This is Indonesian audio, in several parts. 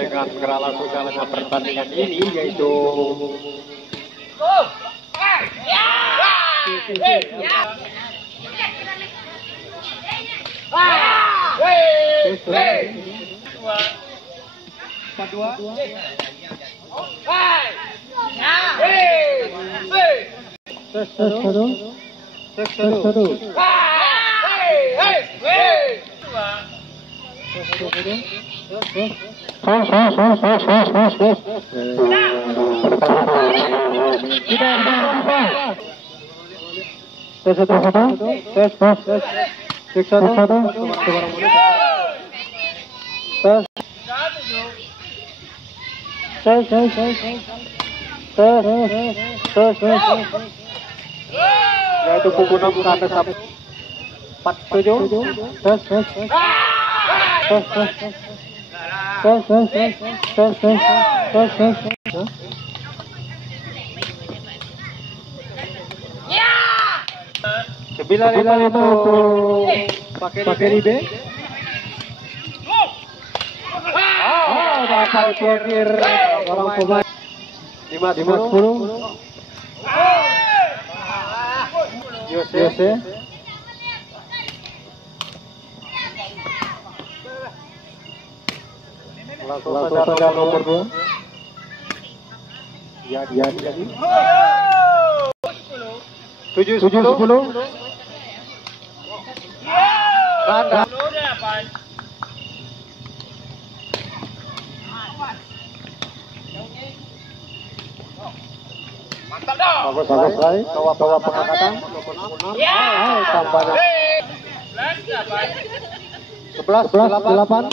Dengan segera langsung dalam pertandingan ini yaitu yaitu pukul 6 ke atas 47 9 itu pakai ribe. Dapat blokir orang pemain 5-10. Yose. Langsung saja nomor 2. Ya. 7-10. Kanda. Mantap dong. Bagus sekali. Bawa pengangkatan. Tambah 11-8.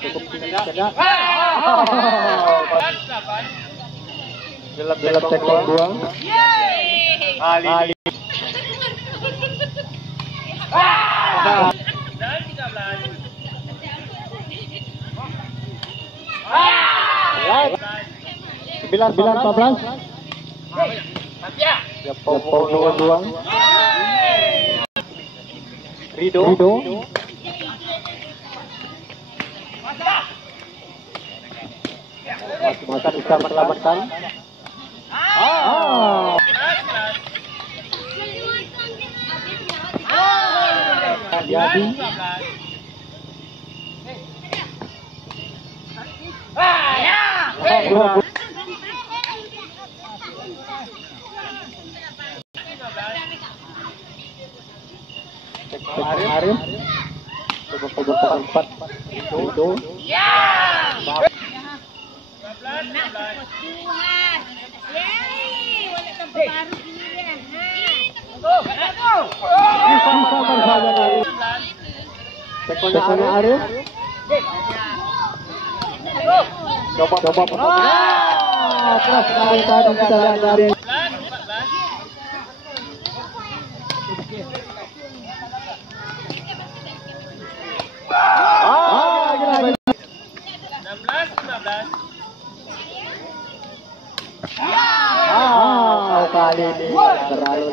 Cukup tidak. Dalam teknik 2. Ali. Dan 13. Sembilan 14. Ya, pokok 2. Rido. Masa bisa menyelamatkan. Jadi. Arif. Coba 4 itu. Ya. Tekonya Arif. Coba. Keras sekali tadi kita lihat dari. Gila. 16-15. Kali ini terlalu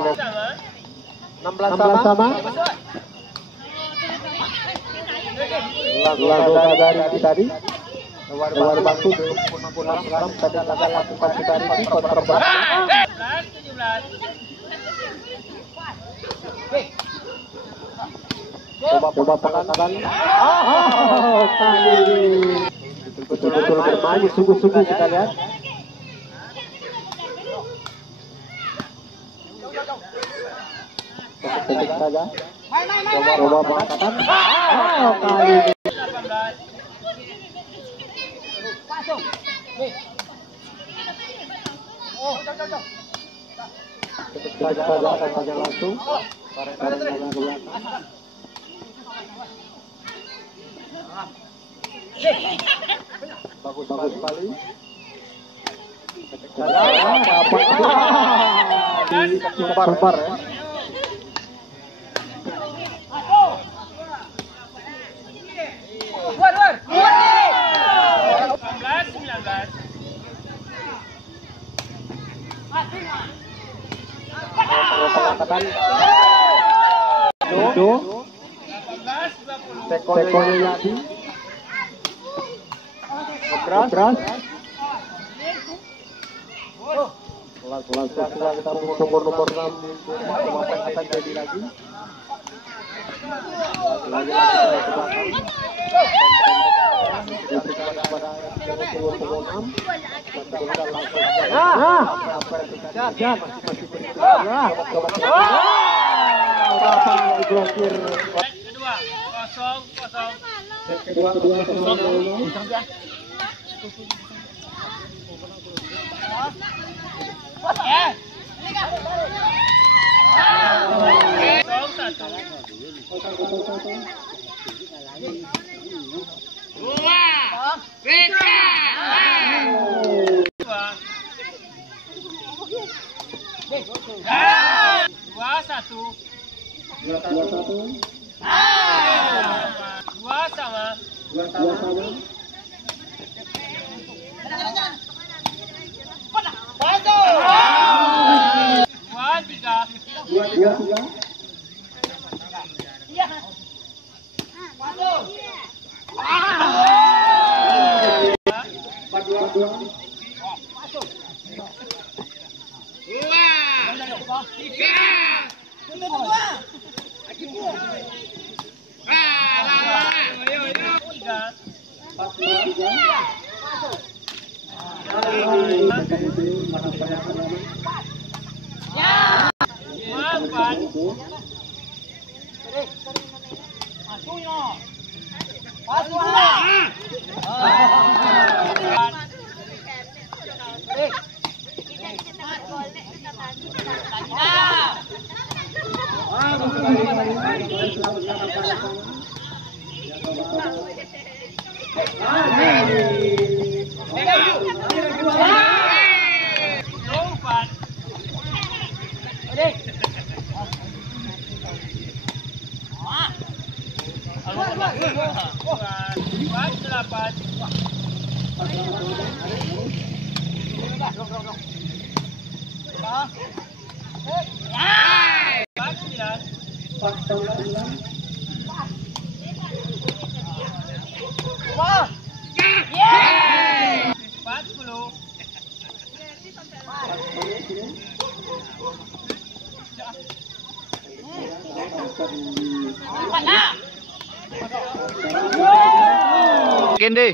16 sama. Lagu dari tadi. Luar bantu pulang sekarang tadi lakukan kita ini kontra berat. 17. Coba pengangkatan. Kali ini betul-betul bermain sungguh-sungguh kita lihat. Ketik saja. Coba pengangkatan. Kali ini. Ketik saja langsung. Bagus sekali. Super ya. Tekonya Yadi. Keras. Langsung kita nomor 6 akan jadi lagi. Kendi.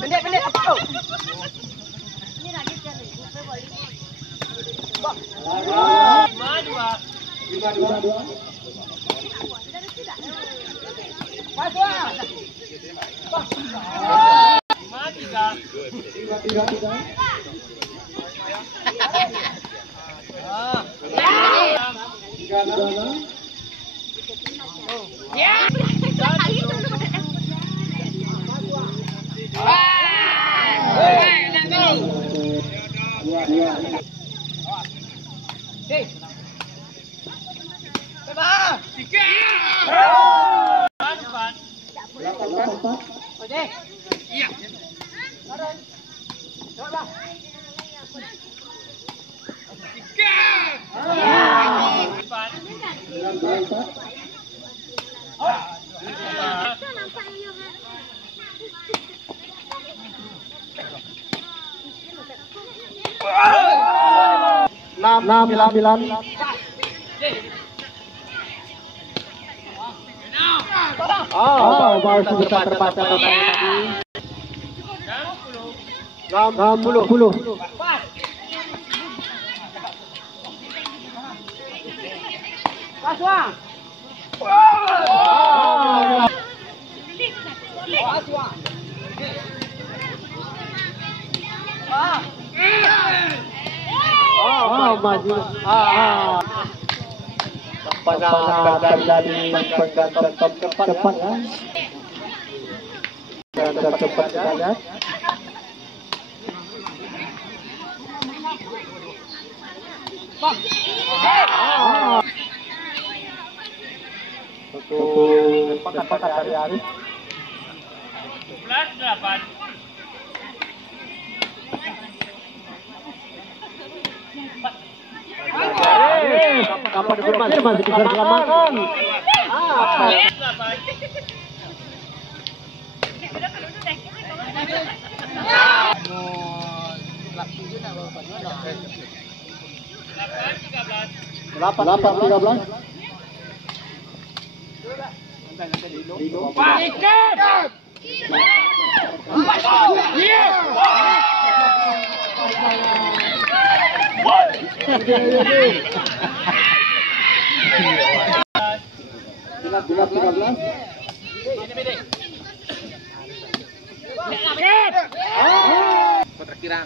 Pendek apa tuh? Bilan. Baru sudah terbaca tadi. 60. Paswa. maju. Apakah terjadi penggantian cepat ya? Cepat kita lihat. Cepat dari Arif. 11-8. Kapan dikonfirmasi diselamatkan? Delapan 13. Terkira.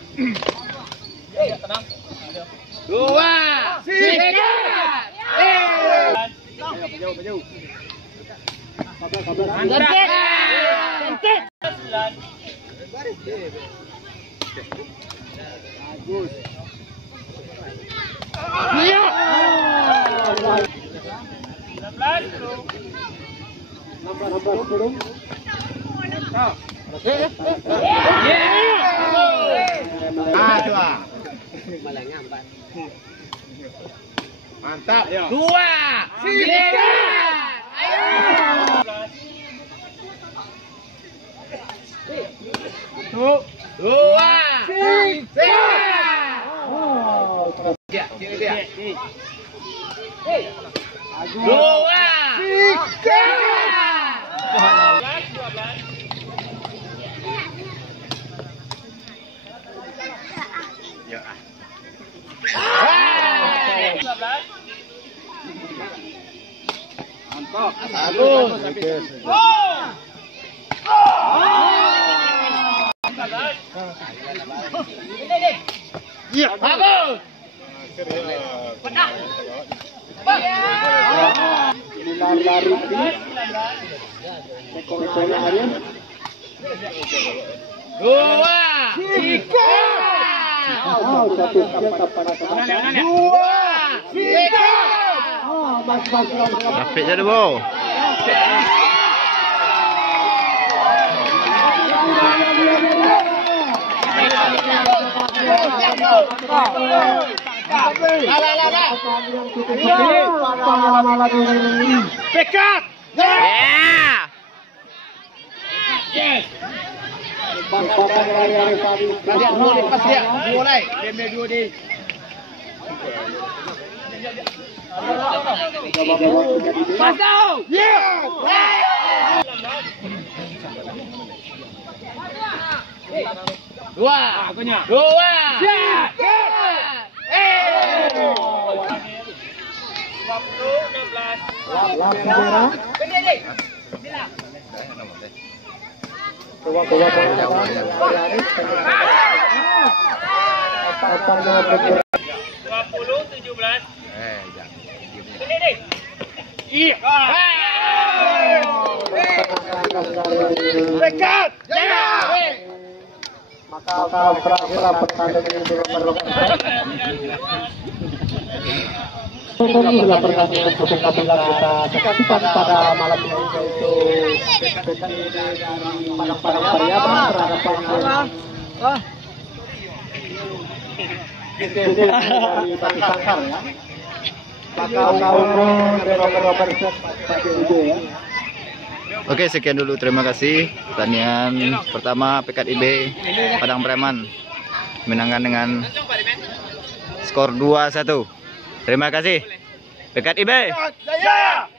2 Mantap. 2 Rapid je dulu. Pekat. Yeah. Yes. Mulai. Masuk. Dua. Dekat. Maka berakhirlah pertandingan ini dengan berlangsung. Inilah pertandingan sepak bola kita saksikan pada malam ini, yaitu Padang Pariaman terhadap dari Batu Sangkar ya. Maka umur nomor ya. Oke, sekian dulu. Terima kasih. Pertandingan pertama PKIB Padang Preman menangkan dengan skor 2-1. Terima kasih PKIB. Jaya.